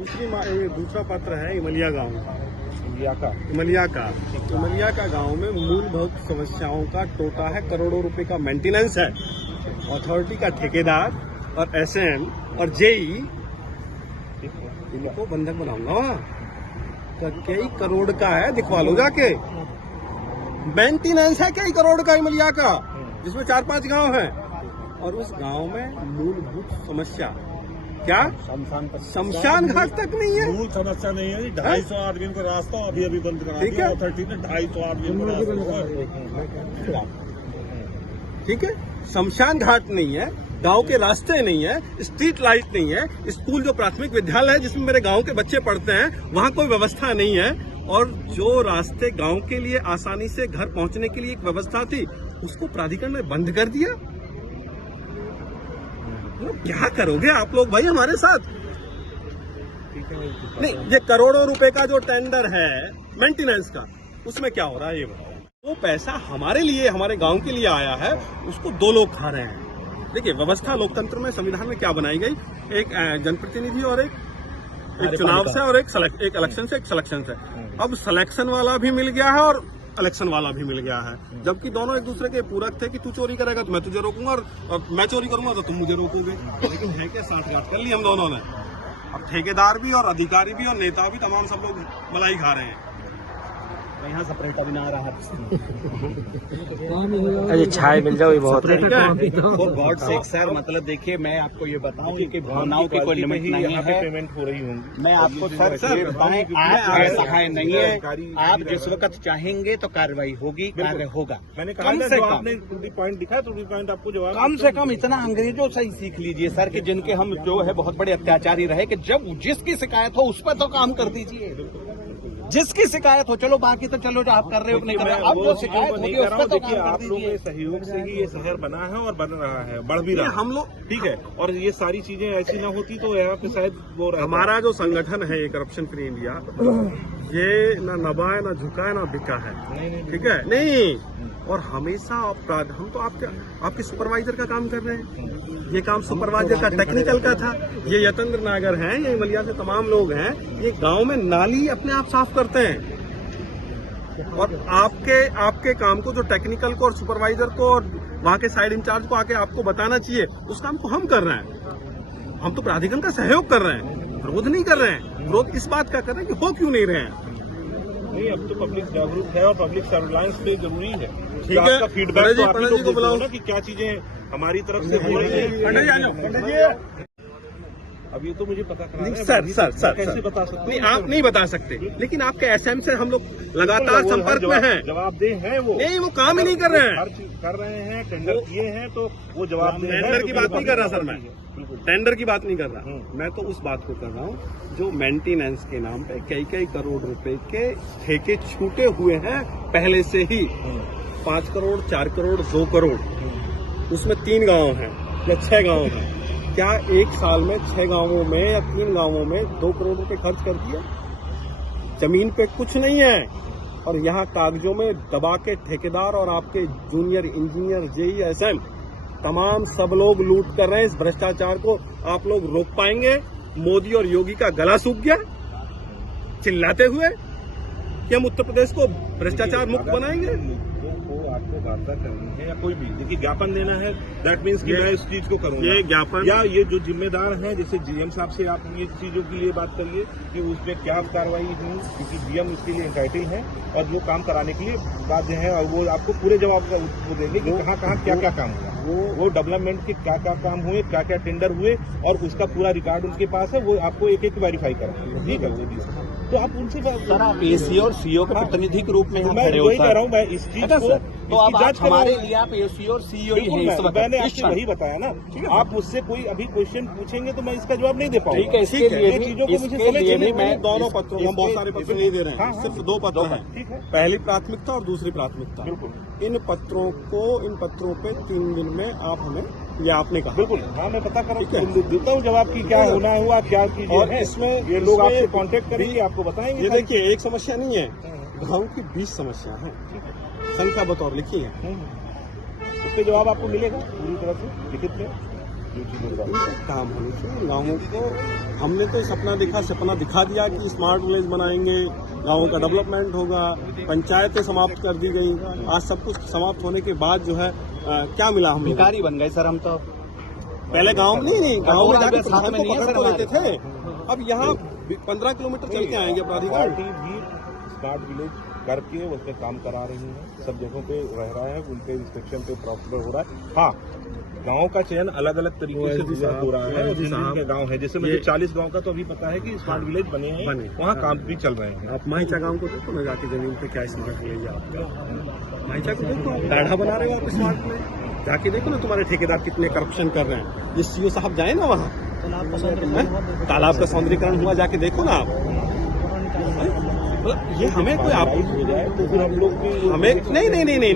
दूसरा पत्र है इमलिया गांव इमलिया का गांव में मूलभूत समस्याओं का टोटा है, करोड़ों रुपए का मेंटेनेंस है। अथॉरिटी का ठेकेदार और एसएम और जेई इनको बंधक बनाऊंगा। कई करोड़ का है, दिखवा लो जाके। मेंटेनेंस है कई करोड़ का इमलिया का, जिसमें 4-5 गांव हैं। और उस गांव में मूलभूत समस्या क्या शमशान घाट तक नहीं है। मूल समस्या नहीं है। 250 आदमी को रास्ता अभी बंद करा दिया अथॉरिटी ने। 250 आदमी को ठीक है, शमशान घाट नहीं है, गांव के रास्ते नहीं है, स्ट्रीट लाइट नहीं है, स्कूल जो प्राथमिक विद्यालय है जिसमें मेरे गांव के बच्चे पढ़ते हैं वहां कोई व्यवस्था नहीं है। और जो रास्ते गांव के लिए आसानी से घर पहुंचने के लिए एक व्यवस्था थी, उसको प्राधिकरण ने बंद कर दिया। क्या करोगे आप लोग भाई हमारे साथ? नहीं, ये करोड़ों रुपए का जो टेंडर है मेंटेनेंस का, उसमें क्या हो रहा है ये बताओ। वो पैसा हमारे लिए, हमारे गांव के लिए आया है, उसको 2 लोग खा रहे हैं। देखिए, व्यवस्था लोकतंत्र में, संविधान में क्या बनाई गई, एक जनप्रतिनिधि और एक चुनाव से और एक इलेक्शन से, एक सिलेक्शन से। अब सिलेक्शन वाला भी मिल गया है और इलेक्शन वाला भी मिल गया है, जबकि दोनों एक दूसरे के पूरक थे कि तू चोरी करेगा तो मैं तुझे रोकूंगा और मैं चोरी करूंगा तो तुम मुझे रोकोगे। लेकिन है क्या, साठगांठ कर ली हम दोनों ने। अब ठेकेदार भी और अधिकारी भी और नेता भी, तमाम सब लोग मलाई खा रहे हैं। यहाँ सेपरेट अभी ना आ रहा है। अरे छाए मिल जाओ, ये बहुत है। फॉर गॉड सेक सर, मतलब देखिए, मैं आपको ये बताऊं कि भावनाओं की कोई लिमिट नहीं है। पेमेंट हो रही होंगी। मैं आपको सर बताएं, आप सहाय नहीं है। आप जिस वक्त चाहेंगे तो कार्रवाई होगी, कार्य होगा। मैंने कहा कम से आपने पॉइंट दिखा तो पॉइंट आपको जवाब कम से कम इतना अंग्रेजों से ही सीख लीजिए सर, कि जिनके हम जो है बहुत बड़े अत्याचारी रहे, कि जब जिसकी शिकायत हो उस पर तो काम कर दीजिए। जिसकी शिकायत हो, चलो बाकी तो चलो जो आप कर रहे हो नहीं कर रहे हो, अब जो शिकायत होगी उस पर तो काम कर आप लोगों दीजिए। के सहयोग से ही ये शहर बना है और बन रहा है, बढ़ भी रहा है। हम लोग ठीक है, और ये सारी चीजें ऐसी ना होती तो यहाँ पे शायद वो हमारा जो संगठन है, ये करप्शन फ्री इंडिया, ये ना नबा है, ना झुका है, ना बिका है। ठीक है, नहीं। और हमेशा अपराध, हम तो आपके सुपरवाइजर का काम कर रहे हैं। ये काम सुपरवाइजर का टेक्निकल का था। ये यतेंद्र नागर हैं, ये इमलिया से तमाम लोग हैं, ये गांव में नाली अपने आप साफ करते हैं। और आपके काम को, जो टेक्निकल को और सुपरवाइजर को और वहां के साइड इंचार्ज को आके आपको बताना चाहिए, उस काम को हम कर रहे हैं। हम तो प्राधिकरण का सहयोग कर रहे हैं, विरोध नहीं कर रहे हैं। विरोध इस बात का कर रहे हैं कि हो क्यों नहीं रहे हैं। नहीं, अब तो पब्लिक जागरूक है और पब्लिक सर्विलांस पे जरूरी है। ठीक है, आपका फीडबैक तो पंडित जी को बुलाओ ना कि क्या चीजें हमारी तरफ से हो रही है। अब ये तो मुझे पता करना है। सर कैसे बता सकते? नहीं, आप नहीं बता सकते, लेकिन आपके एसएम से हम लोग लगातार संपर्क में हैं। जवाबदेह हैं वो। नहीं, वो काम ही नहीं कर रहे हैं। हर चीज कर रहे हैं, टेंडर किए हैं, तो वो जवाबदेह हैं। टेंडर की बात नहीं कर रहा सर, मैं टेंडर की बात नहीं कर रहा। मैं तो उस बात को कर रहा हूँ जो मेंटेनेंस के नाम पे कई करोड़ रुपए के ठेके छूटे हुए हैं पहले से ही। 5 करोड़, 4 करोड़, 2 करोड़, उसमें 3 गांव हैं या 6 गांव हैं। क्या एक साल में 6 गांवों में या 3 गांवों में 2 करोड़ रुपए खर्च कर दिया? जमीन पे कुछ नहीं है, और यहाँ कागजों में दबा के ठेकेदार और आपके जूनियर इंजीनियर, जेई, एसएम, तमाम सब लोग लूट कर रहे हैं। इस भ्रष्टाचार को आप लोग रोक पाएंगे? मोदी और योगी का गला सूख गया चिल्लाते हुए कि हम उत्तर प्रदेश को भ्रष्टाचार मुक्त बनाएंगे। आपको वार्ता करनी है या कोई भी, देखिए, ज्ञापन देना है, दैट मीन्स कि मैं इस चीज को करूंगा। ये ज्ञापन, या ये जो जिम्मेदार हैं, जैसे जीएम साहब से आप ये चीजों के लिए बात करिए कि उसमें क्या कार्रवाई हुई, क्योंकि जीएम इसके लिए एंटाइटल है और वो काम कराने के लिए बाध्य है, और वो आपको पूरे जवाब वो देंगे कि कहाँ क्या काम हुआ, वो डेवलपमेंट के क्या काम हुए, क्या टेंडर हुए, और उसका पूरा रिकॉर्ड उनके पास है। वो आपको एक वेरीफाई करेंगे। ठीक है, तो आप उनसे सर, आप एसी और सीओ के प्रतिनिधि के रूप में मैं वही कह रहा हूँ। मैं इस चीज को, तो अब हमारे लिए आप एसी और सीओ ही हैं इस वक्त। मैंने आपको वही बताया ना। आप मुझसे कोई अभी क्वेश्चन पूछेंगे तो मैं इसका जवाब नहीं दे पाऊंगा। ठीक है, इसके लिए चीजों को मुझे समझ नहीं। मैं दोनों पत्रों, हम बहुत सारे पत्र नहीं दे रहे हैं, सिर्फ 2 पत्र हैं। ठीक है, पहली प्राथमिकता और दूसरी प्राथमिकता। बिल्कुल। इन पत्रों पे 3 दिन में आप हमें, ये आपने कहा, बिल्कुल, हाँ, मैं पता कर देता हूँ जवाब की क्या होना हुआ, क्या चीजें और हैं। इसमें ये लोग आपसे कांटेक्ट करेंगे, आपको बताएंगे। ये देखिए, एक समस्या नहीं है, गांव की 20 समस्या है। संख्या बतौर लिखी है, उसके जवाब आपको मिलेगा पूरी तरह से लिखित में। जो चीजें बात उनका काम होने चाहिए। गाँवों को हमने तो सपना दिखा दिया कि स्मार्ट विलेज बनाएंगे, गाँवों का डेवलपमेंट होगा, पंचायतें समाप्त कर दी गई। आज सब कुछ समाप्त होने के बाद जो है क्या मिला हम लोग? भिखारी बन गए सर हम तो। पहले गांव नहीं गांव में जाकर साथ में नहीं है पकड़ सर तो लेते थे। अब यहाँ 15 किलोमीटर चल के आएंगे प्राधिकार। पार्टी भी स्मार्ट विलेज करके उसमें काम करा रही है, सब जगहों पे रह रहा है, उनके इंस्पेक्शन पे प्रॉपर हो रहा है। हाँ, गांव का चयन अलग अलग तरीके से दिया हो रहा है। जिन के गांव है, जैसे मुझे 40 गांव का तो अभी पता है कि स्मार्ट विलेज बने हैं, वहाँ काम भी चल रहे हैं। आप माहिचा गांव को देखो ना, जाके जमीन पे क्या स्मार्ट विलेज है आपका। माहिचा को देखो, पेढ़ा बना रहे हो आप स्मार्ट विलेज। जाके देखो ना तुम्हारे ठेकेदार कितने करप्शन कर रहे हैं। ये सीओ साहब जाए ना वहाँ, तालाब का सौंदर्यीकरण हुआ, जाके देखो ना आप। ये हमें कोई आप हो जाए तो फिर हम लोग भी हमें नहीं